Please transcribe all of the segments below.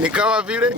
Ni kama vile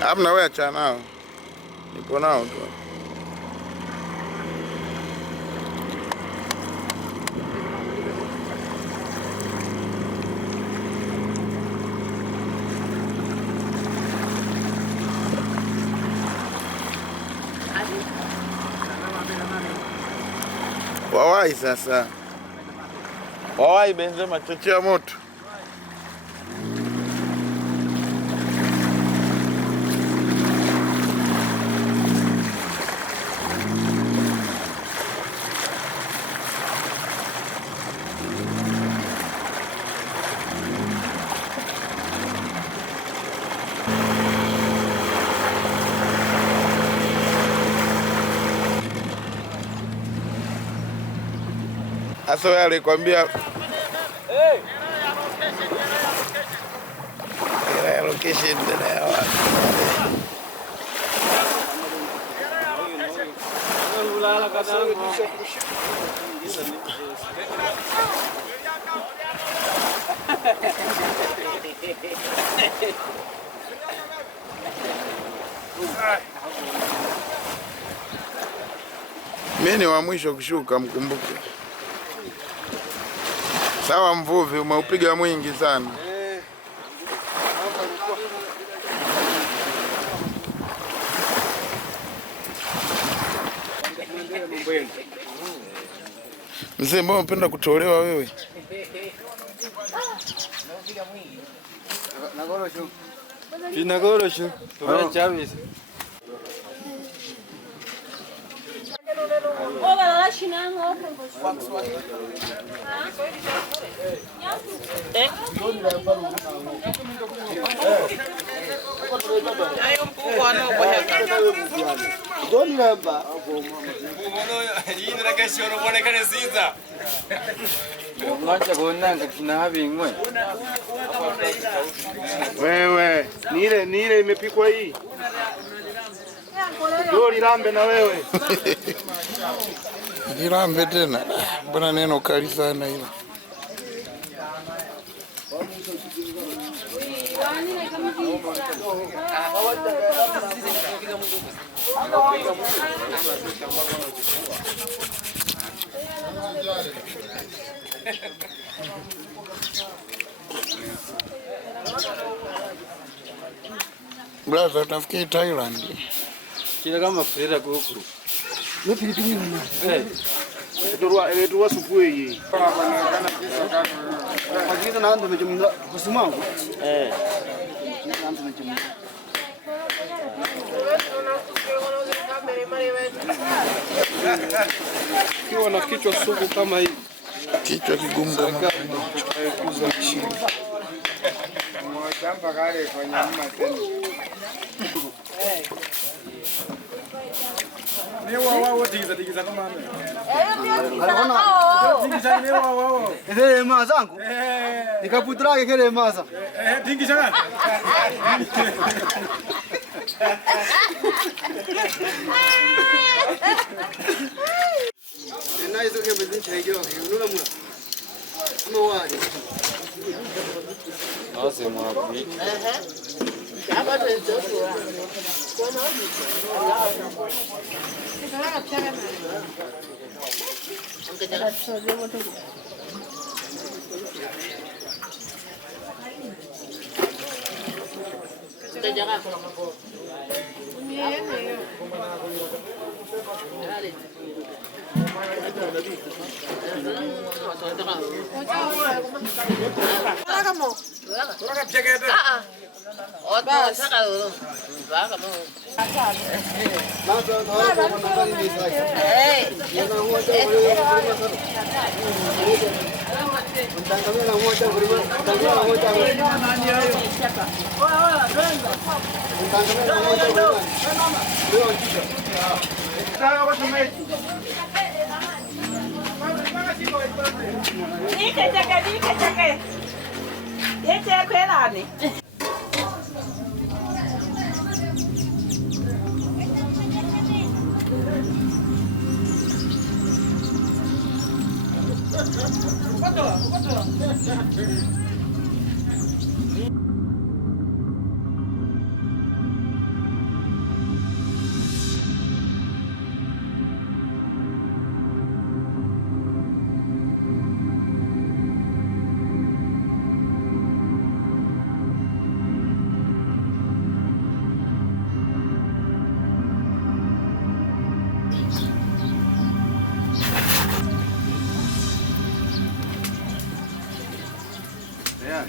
hamna, wewe achana nao, nipo nao tu. Wawai sasa, wawai Benzema, chochea moto. Asa wewe alikwambia location tena wapi? Mimi ni wa mwisho kushuka, mkumbuke. Sawa mvuvi, umeupiga mwingi sana. Mzee, mbona unapenda kutolewa wewe? Vinagorosho. Chavis. Wewe, ni ile imepikwa hii. Ndio lirambe na wewe. Lirambe tena. Mbona neno kali sana hilo? Brother, nafikiri Thailand. Kila kama frera kuku. Ni pilipili nini? Ndio supu hii. Hakika na ndo mjumla kusimangu. Kiwa na kichwa sugu kama hii. Kichwa kigumu kama kuza chini. Mwashamba kale kwa nyama tena. Newa wao tigiza kama ame. Tigiza newa wao. Ile maza zangu. Nikaputra kile maza. Tigiza gani? Nai zoke bezin chaijo, ununa muna. Mwaje. Nase mwapi. Hapa tunatoka.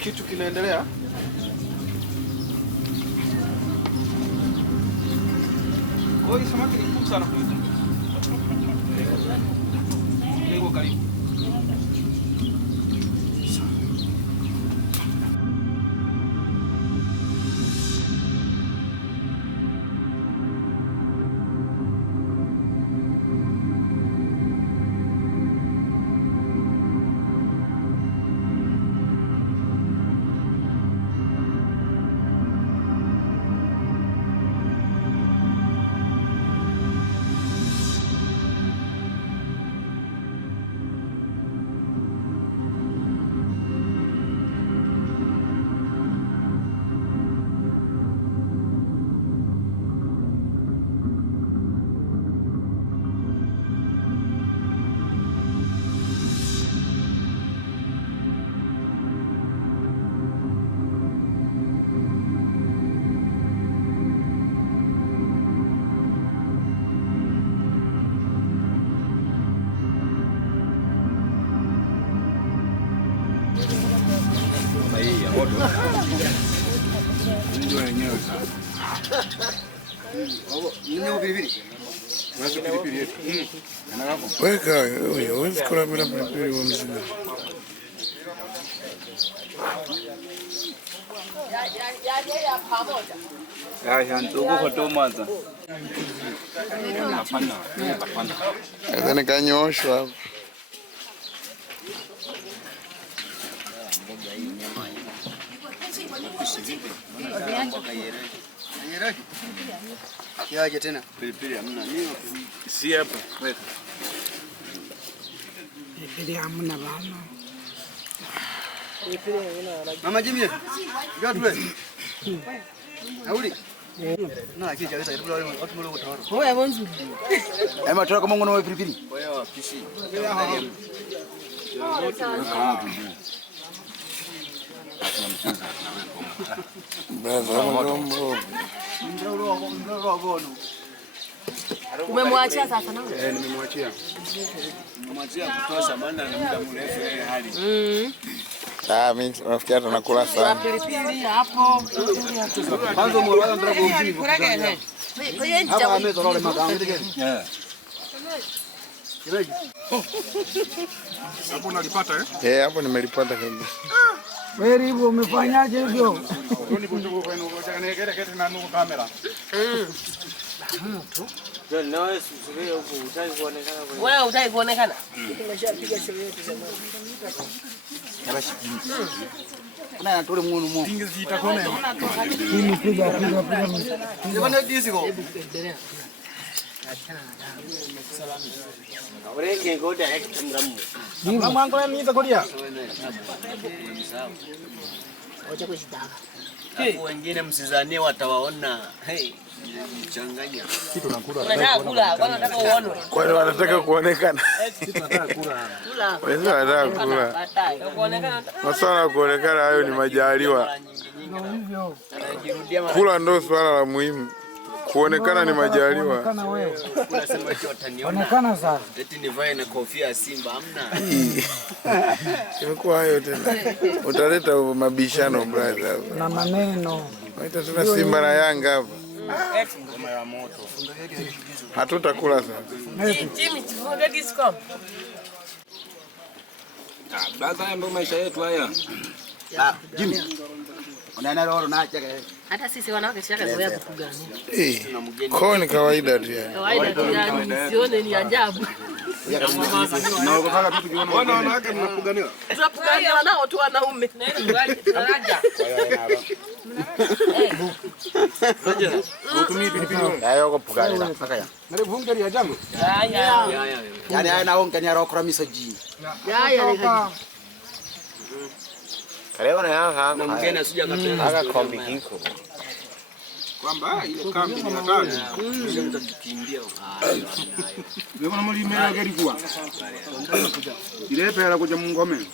Kitu kinaendelea. Kwa hiyo samaki ni kubwa sana kuita. Lego karibu. Kama hii ya moto. Ndio yenyewe sana. Nini pilipili? Unaweza pilipili yetu. Weka wewe, huwezi kula bila pilipili wa mzima. Ya ndogo kwa tomaza. Sasa nikanyoshwa hapo. Kiaje tena? Pilipili hamna. Nini? Si hapa. Weka. Pilipili hamna bana. Mama Jimmy. Njoo tule. Auli. Na kija weza tule watu mlo kutawara. Wewe bonzu. Ema toka kama ngono pilipili. Wewe wapishi. Umemwachia sasa na? Nimemwachia. Nimemwachia kutosha maana ni muda mrefu yeye hali. Mimi nafikiri hata nakula sana. Pilipili hapo. Kwanza mwana ndio kumjini. Hapa ametoroa maganga ndio. Kireji. Hapo unalipata Hapo nimelipata kabisa. Wewe hivyo umefanyaje hivyo? Ni kutoka kwa eneo cha kanekere kete na nuko kamera. Ndio nawe usiwe huko utaki kuonekana kwa. Wewe utaki kuonekana? Tumeshapiga sherehe yetu zamani. Yabashi. Kuna natole muone mo. Pingi zitakona. Mimi piga. Ndio disco. Urenge ngoda hekta mramu. Mwanangu ya miza kodia. Wacha kushitaka. Hapo wengine msizanie watawaona. Changanya. Kitu nakula. Unataka kula, wanataka uone. Kwani wanataka kuonekana? Tunataka kula. Kula. Wewe wanataka kula. Baadaye kuonekana. Masuala ya kuonekana hayo ni majaliwa. Kula ndo swala la muhimu. Kuonekana ni majaliwa. Unasema eti wataniona. Onekana sasa. Eti nivae na kofia ya Simba hamna. Imekuwa hayo tena. Utaleta mabishano brother. Na maneno. Waita tuna Simba na Yanga hapa. Ngoma ya moto. Hatutakula sasa. Jimmy, tufunge disco. Baza ndo maisha yetu haya. Jimmy. Unaenda leo na acha. Hata sisi wanawake shaka zoea kupigania. Kwa ni kawaida tu yani. Kawaida tu yani, sione ni ajabu. Na ukitaka tu tukiona wanawake mnapiganiwa. Tunapigania nao tu wanaume. Tunaja. Utumii pilipili. Hayo kupigania paka ya. Na vunga ya jango. Ya. Yani haya naonga ni arokora misoji. Ya. Karibu na hapa. Na mgeni asije akapenda. Aka kombi hiko. Kwamba ile kambi ni hatari. Ndio tukimbia. Ndio kama mlimea gari kwa. Ile pera kuja Mungome.